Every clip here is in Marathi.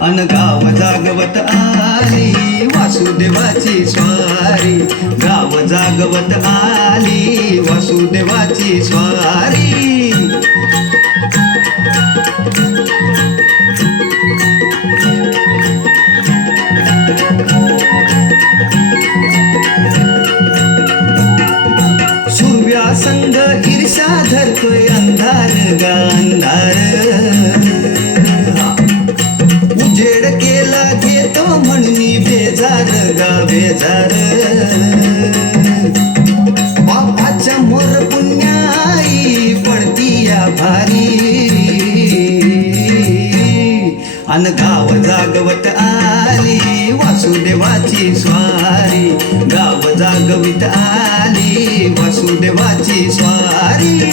अन गाव जागवत आली वासुदेवाची स्वारी. गाव जागवत आली वासुदेवाची स्वारी. सूर्या संग ईर्षा धरतोय अंधार गा तो म्हणणी बेजार गा बेजार. बापाच्या मोर पुण्याई पडती या भारी. अन गाव जागवत आली वासुदेवाची स्वारी. गाव जागवित आली वासुदेवाची स्वारी.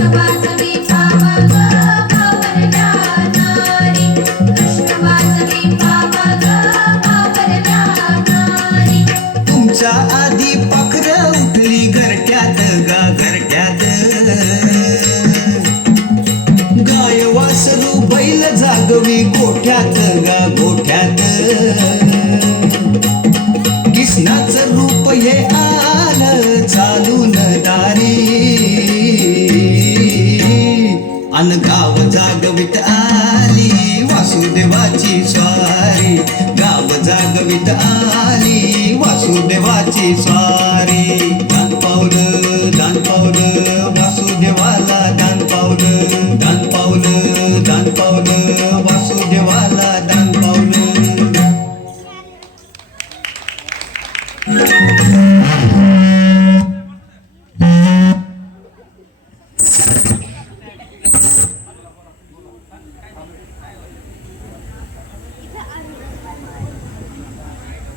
zapatos. गाव जागवित आली वासुदेवाची स्वारी. गाव जागवित आली वासुदेवाची स्वारी. दान पावलं दान पावलं वासुदेवाला दान पावलं. दान पावलं दान पावलं वासुदेवाला दान पावलं.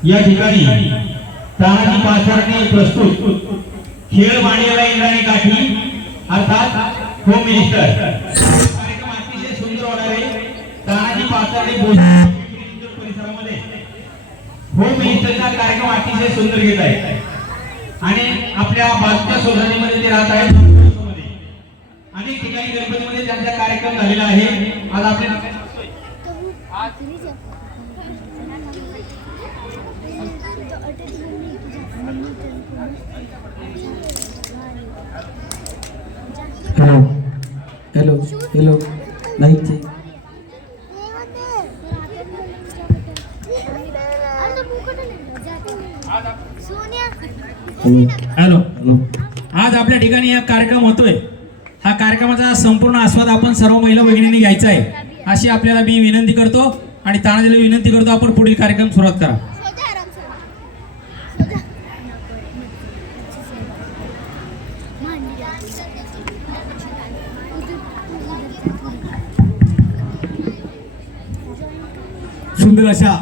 या ठिकाणी तानाजी पाचारने प्रस्तुत. खेळ मांडलेला इंद्राणी काठी अर्थात होम मिनिस्टर कार्यक्रम अतिशय सुंदर होणार आहे. तानाजी पाचारने परिसरामध्ये. होम मिनिस्टरचा कार्यक्रम अतिशय सुंदर घेत आहे. आणि आपल्या बाजूच्या सोसायटीमध्ये ते राहत आहेत. अनेक ठिकाणी गणपतीमध्ये त्यांचा कार्यक्रम झालेला आहे. आज आपल्या हॅलो हॅलो हॅलो नाही हॅलो हॅलो हॅलो आज आपल्या ठिकाणी हा कार्यक्रम होतोय. हा कार्यक्रमाचा संपूर्ण आस्वाद आपण सर्व महिला भगिनींनी घ्यायचा आहे. अशी आपल्याला मी विनंती करतो आणि तानाजीला विनंती करतो आपण पुढील कार्यक्रम सुरुवात करा. सुंदर अशा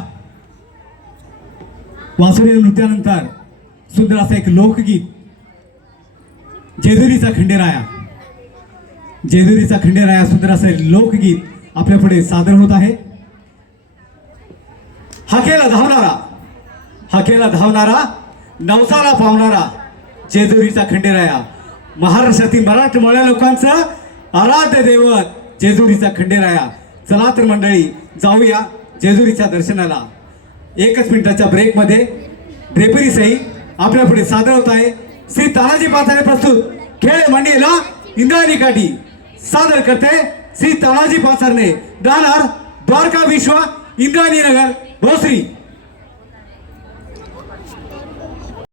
वासुरी नृत्यानंतर सुंदर असं एक लोकगीत जेजुरीचा खंडेराया. जेजुरीचा खंडेराया सुंदर असं लोकगीत. आपल्यापुढे सादर होत आहे. हाकेला धावणारा हाकेला धावणारा नवसाला पावणारा जेजुरीचा खंडेराया. महाराष्ट्रातील मराठमोळ्या लोकांचं आराध्य दैवत जेजुरीचा खंडेराया. चला तर मंडळी जाऊया जेजुरीच्या दर्शनाला. एकच मिनिटाच्या ब्रेकमध्ये ड्रेपरी सही आपल्या पुढे सादर होत आहे. श्री तानाजी पाथाने प्रस्तुत खेळ मंडळीला इंद्रायणी काठी सादर करते श्री तानाजी पाथरणे दानार द्वारका विश्व इंद्रायणी नगर भोसरी.